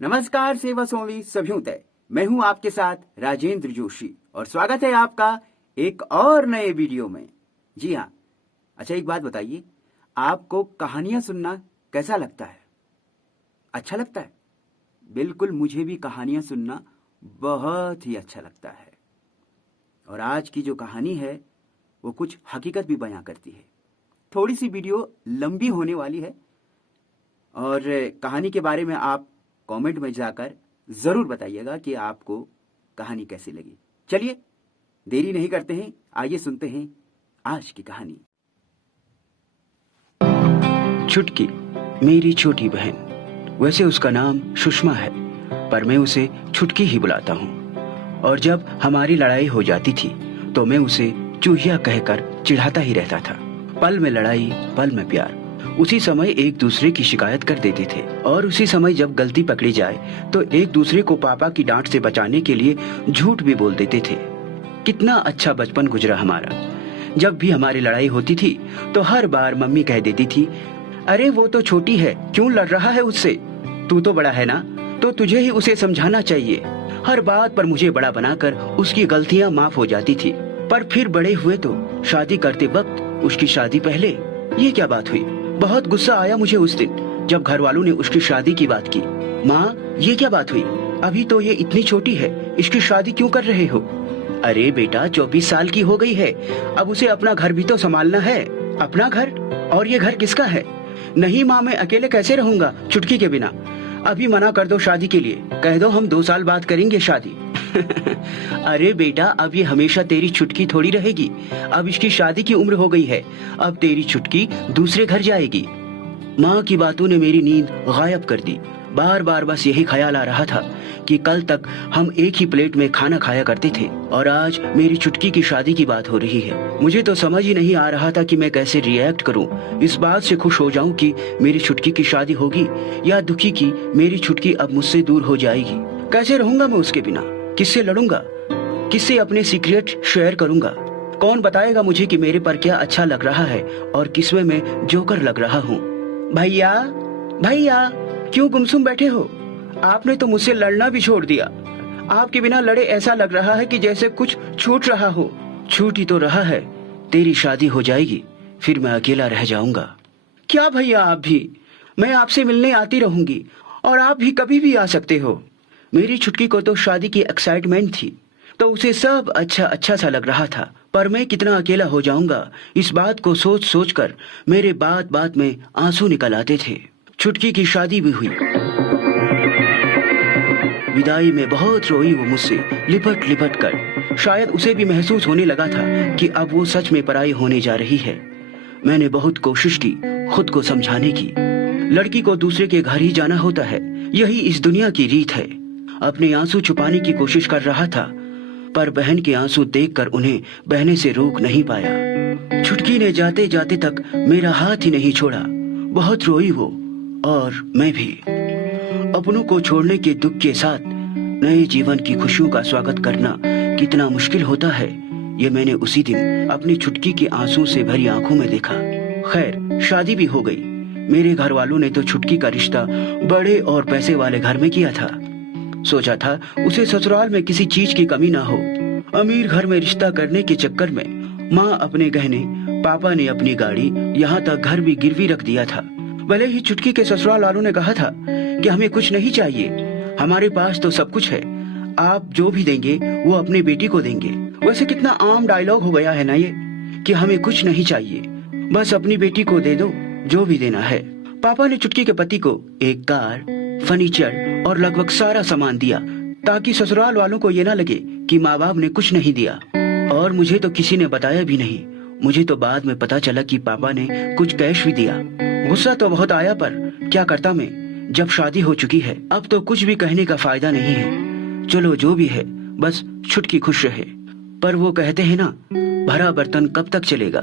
नमस्कार सेवा सोवी सभ्यों तय। मैं हूं आपके साथ राजेंद्र जोशी और स्वागत है आपका एक और नए वीडियो में। जी हाँ, अच्छा एक बात बताइए, आपको कहानियां सुनना कैसा लगता है? अच्छा लगता है? बिल्कुल, मुझे भी कहानियां सुनना बहुत ही अच्छा लगता है। और आज की जो कहानी है वो कुछ हकीकत भी बयां करती है। थोड़ी सी वीडियो लंबी होने वाली है और कहानी के बारे में आप कमेंट में जाकर जरूर बताइएगा कि आपको कहानी कैसी लगी। चलिए देरी नहीं करते हैं, आइए सुनते हैं आज की कहानी। छुटकी मेरी छोटी बहन। वैसे उसका नाम सुषमा है, पर मैं उसे छुटकी ही बुलाता हूँ। और जब हमारी लड़ाई हो जाती थी तो मैं उसे चूहिया कहकर चिढ़ाता ही रहता था। पल में लड़ाई, पल में प्यार। उसी समय एक दूसरे की शिकायत कर देते थे और उसी समय जब गलती पकड़ी जाए तो एक दूसरे को पापा की डांट से बचाने के लिए झूठ भी बोल देते थे। कितना अच्छा बचपन गुजरा हमारा। जब भी हमारी लड़ाई होती थी तो हर बार मम्मी कह देती थी, अरे वो तो छोटी है, क्यों लड़ रहा है उससे? तू तो बड़ा है ना, तो तुझे ही उसे समझाना चाहिए। हर बात पर मुझे बड़ा बनाकर उसकी गलतियां माफ हो जाती थी। पर फिर बड़े हुए तो शादी करते वक्त उसकी शादी पहले, ये क्या बात हुई? बहुत गुस्सा आया मुझे उस दिन जब घर वालों ने उसकी शादी की बात की। माँ, ये क्या बात हुई? अभी तो ये इतनी छोटी है, इसकी शादी क्यों कर रहे हो? अरे बेटा, 24 साल की हो गई है, अब उसे अपना घर भी तो संभालना है। अपना घर? और ये घर किसका है? नहीं माँ, मैं अकेले कैसे रहूंगा छुटकी के बिना? अभी मना कर दो शादी के लिए, कह दो हम 2 साल बाद करेंगे शादी। अरे बेटा, अब ये हमेशा तेरी छुटकी थोड़ी रहेगी। अब इसकी शादी की उम्र हो गई है, अब तेरी छुटकी दूसरे घर जाएगी। माँ की बातों ने मेरी नींद गायब कर दी। बार बार बस यही ख्याल आ रहा था कि कल तक हम एक ही प्लेट में खाना खाया करते थे और आज मेरी छुटकी की शादी की बात हो रही है। मुझे तो समझ ही नहीं आ रहा था कि मैं कैसे रिएक्ट करूं। इस बात से खुश हो जाऊं कि मेरी छुटकी की शादी होगी या दुखी कि मेरी छुटकी अब मुझसे दूर हो जाएगी। कैसे रहूंगा मैं उसके बिना? किससे लड़ूंगा? किससे अपने सीक्रेट शेयर करूंगा? कौन बताएगा मुझे कि मेरे पर क्या अच्छा लग रहा है और किसमें मैं जोकर लग रहा हूँ? भैया, भैया, क्यों गुमसुम बैठे हो? आपने तो मुझसे लड़ना भी छोड़ दिया। आपके बिना लड़े ऐसा लग रहा है कि जैसे कुछ छूट रहा हो। छूट ही तो रहा है, तेरी शादी हो जाएगी, फिर मैं अकेला रह जाऊंगा। क्या भैया, आप भी? मैं आपसे मिलने आती रहूंगी और आप भी कभी भी आ सकते हो। मेरी छुटकी को तो शादी की एक्साइटमेंट थी, तो उसे सब अच्छा अच्छा सा लग रहा था। पर मैं कितना अकेला हो जाऊंगा, इस बात को सोच सोच कर मेरे बात बात में आंसू निकल आते थे। छुटकी की शादी भी हुई। विदाई में बहुत रोई वो मुझसे लिपट लिपट कर। शायद उसे भी महसूस होने लगा था कि अब वो सच में पराई होने जा रही है। मैंने बहुत कोशिश की खुद को समझाने की। लड़की को दूसरे के घर ही जाना होता है, यही इस दुनिया की रीत है। अपने आंसू छुपाने की कोशिश कर रहा था, पर बहन के आंसू देखकर उन्हें बहने से रोक नहीं पाया। छुटकी ने जाते जाते तक मेरा हाथ ही नहीं छोड़ा। बहुत रोई वो और मैं भी। अपनों को छोड़ने के दुख के साथ नए जीवन की खुशियों का स्वागत करना कितना मुश्किल होता है, ये मैंने उसी दिन अपनी छुटकी के आंसू से भरी आंखों में देखा। खैर, शादी भी हो गई। मेरे घर वालों ने तो छुटकी का रिश्ता बड़े और पैसे वाले घर में किया था। सोचा था उसे ससुराल में किसी चीज की कमी ना हो। अमीर घर में रिश्ता करने के चक्कर में माँ अपने गहने, पापा ने अपनी गाड़ी, यहाँ तक घर भी गिरवी रख दिया था। भले ही छुटकी के ससुराल वालों ने कहा था कि हमें कुछ नहीं चाहिए, हमारे पास तो सब कुछ है, आप जो भी देंगे वो अपनी बेटी को देंगे। वैसे कितना आम डायलॉग हो गया है ना ये, कि हमें कुछ नहीं चाहिए, बस अपनी बेटी को दे दो जो भी देना है। पापा ने छुटकी के पति को एक कार, फर्नीचर और लगभग सारा सामान दिया ताकि ससुराल वालों को ये ना लगे कि माँ बाप ने कुछ नहीं दिया। और मुझे तो किसी ने बताया भी नहीं। मुझे तो बाद में पता चला कि पापा ने कुछ कैश भी दिया। गुस्सा तो बहुत आया, पर क्या करता मैं, जब शादी हो चुकी है अब तो कुछ भी कहने का फायदा नहीं है। चलो जो भी है, बस छुटकी खुश रहे। पर वो कहते हैं ना, भरा बर्तन कब तक चलेगा।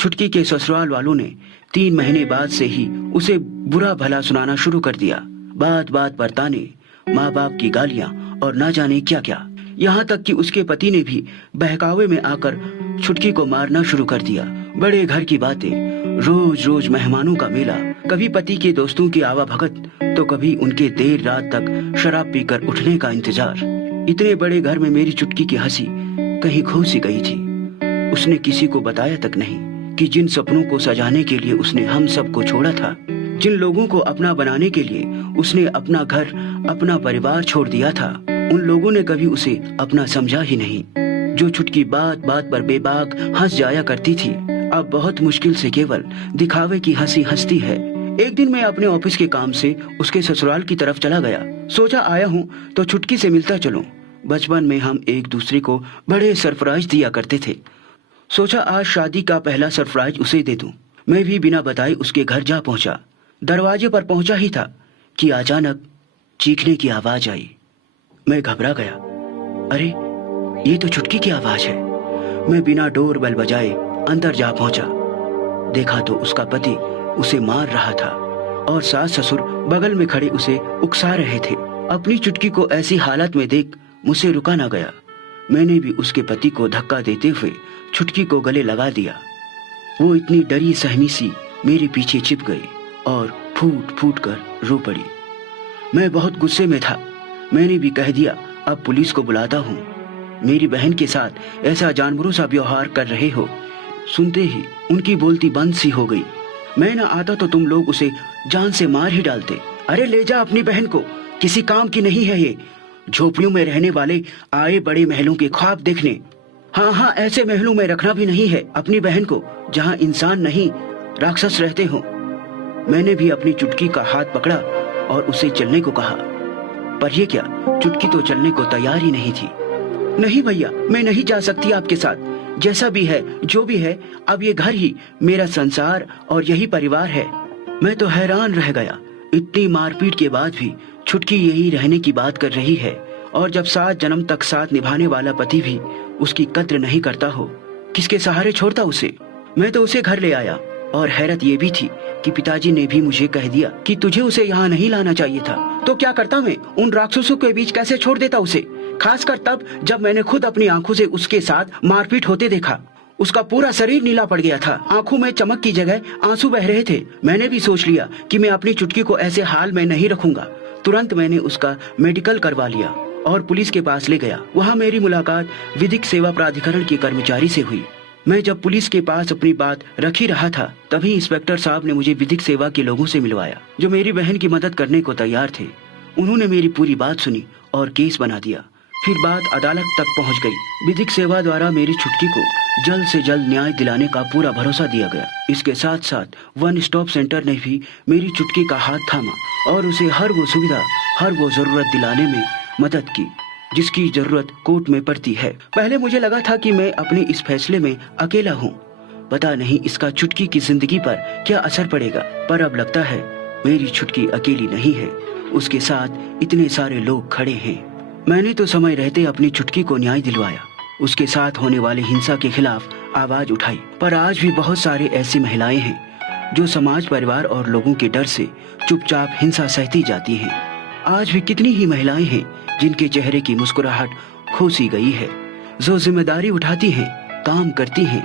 छुटकी के ससुराल वालों ने 3 महीने बाद से ही उसे बुरा भला सुनाना शुरू कर दिया। बात बात पर ताने, माँ बाप की गालियां और ना जाने क्या क्या। यहाँ तक कि उसके पति ने भी बहकावे में आकर छुटकी को मारना शुरू कर दिया। बड़े घर की बातें, रोज रोज मेहमानों का मेला, कभी पति के दोस्तों की आवाभगत, तो कभी उनके देर रात तक शराब पीकर उठने का इंतजार। इतने बड़े घर में मेरी चुटकी की हंसी कहीं खो सी गई थी। उसने किसी को बताया तक नहीं कि जिन सपनों को सजाने के लिए उसने हम सबको छोड़ा था, जिन लोगों को अपना बनाने के लिए उसने अपना घर, अपना परिवार छोड़ दिया था, उन लोगों ने कभी उसे अपना समझा ही नहीं। जो चुटकी बात बात पर बेबाक हंस जाया करती थी, अब बहुत मुश्किल से केवल दिखावे की हंसी हंसती है। एक दिन मैं अपने ऑफिस के काम से उसके ससुराल की तरफ चला गया। सोचा आया हूँ तो चुटकी से मिलता चलूं। बचपन में हम एक दूसरे को बड़े सरप्राइज दिया करते थे। सोचा आज शादी का पहला सरप्राइज उसे दे दूं। मैं भी बिना बताए उसके घर जा पहुंचा। दरवाजे पर पहुंचा ही था कि अचानक चीखने की आवाज आई। मैं घबरा गया। अरे ये तो चुटकी की आवाज है। मैं बिना डोर बेल बजाए अंदर जा पहुंचा। देखा तो उसका पति उसे मार रहा था और सास ससुर बगल में खड़े उसे उकसा रहे थे। अपनी चुटकी को ऐसी हालत में देख मुझसे रुका ना गया। मैंने भी उसके पति को धक्का देते हुए चुटकी को गले लगा दिया। वो इतनी डरी सहमी सी मेरे पीछे छिप गई और फूट फूट कर रो पड़ी। मैं बहुत गुस्से में था। मैंने भी कह दिया अब पुलिस को बुलाता हूँ। मेरी बहन के साथ ऐसा जानवरों सा व्यवहार कर रहे हो। सुनते ही उनकी बोलती बंद सी हो गई। मैं ना आता तो तुम लोग उसे जान से मार ही डालते। अरे ले जा अपनी बहन को, किसी काम की नहीं है ये। झोपड़ियों में रहने वाले आए बड़े महलों के ख्वाब देखने। हाँ, ऐसे महलों में रखना भी नहीं है अपनी बहन को जहाँ इंसान नहीं राक्षस रहते हो। मैंने भी अपनी चुटकी का हाथ पकड़ा और उसे चलने को कहा, पर ये क्या, चुटकी तो चलने को तैयार ही नहीं थी। नहीं भैया, मैं नहीं जा सकती आपके साथ। जैसा भी है, जो भी है, अब ये घर ही मेरा संसार और यही परिवार है। मैं तो हैरान रह गया। इतनी मारपीट के बाद भी चुटकी यही रहने की बात कर रही है, और जब 7 जन्म तक साथ निभाने वाला पति भी उसकी कद्र नहीं करता हो, किसके सहारे छोड़ता उसे। मैं तो उसे घर ले आया, और हैरत ये भी थी कि पिताजी ने भी मुझे कह दिया कि तुझे उसे यहाँ नहीं लाना चाहिए था। तो क्या करता मैं, उन राक्षसों के बीच कैसे छोड़ देता उसे, खासकर तब जब मैंने खुद अपनी आंखों से उसके साथ मारपीट होते देखा। उसका पूरा शरीर नीला पड़ गया था, आंखों में चमक की जगह आंसू बह रहे थे। मैंने भी सोच लिया कि मैं अपनी चुटकी को ऐसे हाल में नहीं रखूंगा। तुरंत मैंने उसका मेडिकल करवा लिया और पुलिस के पास ले गया। वहाँ मेरी मुलाकात विधिक सेवा प्राधिकरण के कर्मचारी से हुई। मैं जब पुलिस के पास अपनी बात रख ही रहा था, तभी इंस्पेक्टर साहब ने मुझे विधिक सेवा के लोगों से मिलवाया, जो मेरी बहन की मदद करने को तैयार थे। उन्होंने मेरी पूरी बात सुनी और केस बना दिया। फिर बात अदालत तक पहुंच गई। विधिक सेवा द्वारा मेरी छुटकी को जल्द से जल्द न्याय दिलाने का पूरा भरोसा दिया गया। इसके साथ साथ वन स्टॉप सेंटर ने भी मेरी चुटकी का हाथ थामा और उसे हर वो सुविधा, हर वो जरूरत दिलाने में मदद की जिसकी जरूरत कोर्ट में पड़ती है। पहले मुझे लगा था कि मैं अपने इस फैसले में अकेला हूँ, पता नहीं इसका चुटकी की जिंदगी पर क्या असर पड़ेगा। पर अब लगता है मेरी छुटकी अकेली नहीं है, उसके साथ इतने सारे लोग खड़े हैं। मैंने तो समय रहते अपनी चुटकी को न्याय दिलवाया, उसके साथ होने वाले हिंसा के खिलाफ आवाज उठाई। पर आज भी बहुत सारे ऐसी महिलाएं हैं जो समाज, परिवार और लोगों के डर से चुपचाप हिंसा सहती जाती हैं। आज भी कितनी ही महिलाएं हैं जिनके चेहरे की मुस्कुराहट खो सी गई है, जो जिम्मेदारी उठाती हैं, काम करती हैं,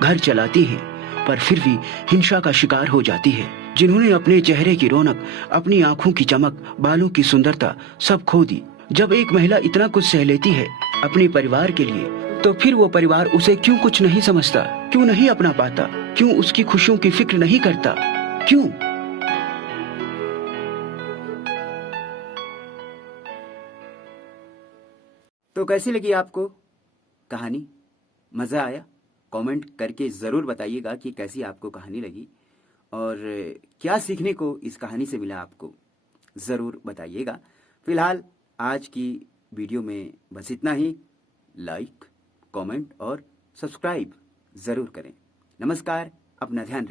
घर चलाती हैं, पर फिर भी हिंसा का शिकार हो जाती है। जिन्होंने अपने चेहरे की रौनक, अपनी आंखों की चमक, बालों की सुंदरता सब खो दी। जब एक महिला इतना कुछ सह लेती है अपने परिवार के लिए, तो फिर वो परिवार उसे क्यों कुछ नहीं समझता, क्यों नहीं अपना पाता, क्यों उसकी खुशियों की फिक्र नहीं करता, क्यों? तो कैसी लगी आपको कहानी? मज़ा आया? कमेंट करके ज़रूर बताइएगा कि कैसी आपको कहानी लगी और क्या सीखने को इस कहानी से मिला आपको, ज़रूर बताइएगा। फिलहाल आज की वीडियो में बस इतना ही। लाइक, कमेंट और सब्सक्राइब ज़रूर करें। नमस्कार, अपना ध्यान रखें।